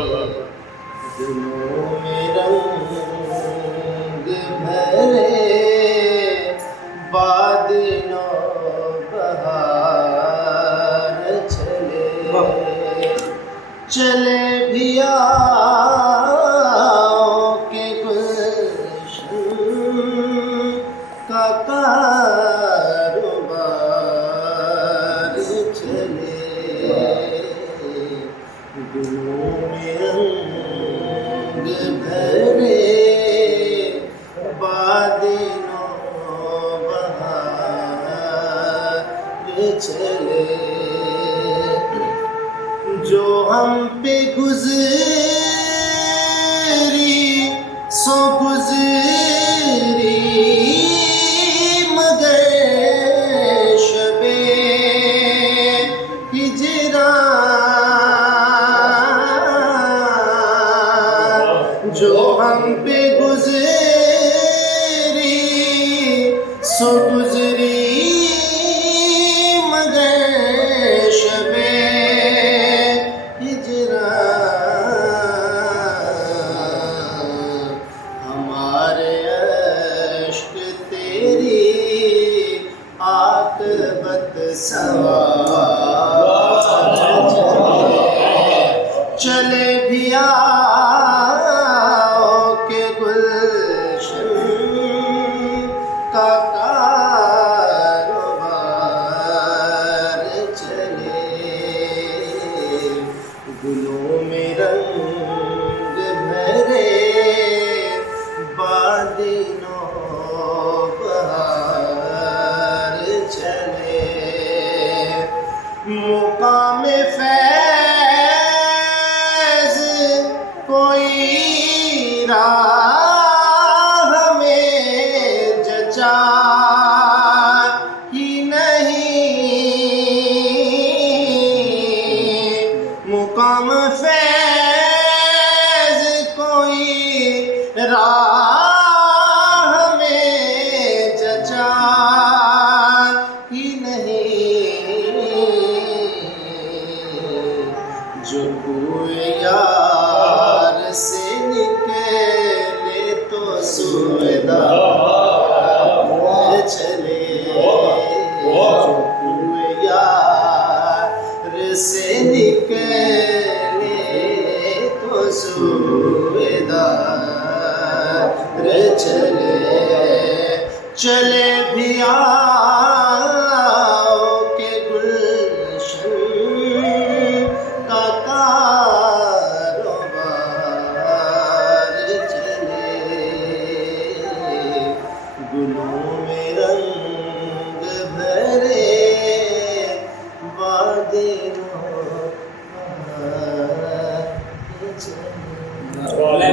دلوں میں رنگ بھرے باد نو بہار چلے چلے بھی آؤ کہ گلشن کا کاروبار چلے دلوں میں رنگ بھرے باد نو بہار چلے جو ہم پہ گزری سو گزری مگر شب ہجران جو ہم پہ گزری سو گزری مگر شب ہجران ہمارے عشق تیری عاقبت سوار چلے بھی آؤ کہ گلشن کا کاروبار چلے گلوں میں رنگ بھرے باد نو بہار چلے مقام فیض کوئی راہ میں جچا ہی نہیں مقام فیض کوئی راہ میں جچا ہی نہیں جو کوئی یار سے نکلے تو سویدار چلے جو کوئی یار سے نکلے تو سویدار چلے چلے بھی آؤ کہ گلشن کا کاروبار چلے گلوں میں رنگ بھرے باد نو بہار چلے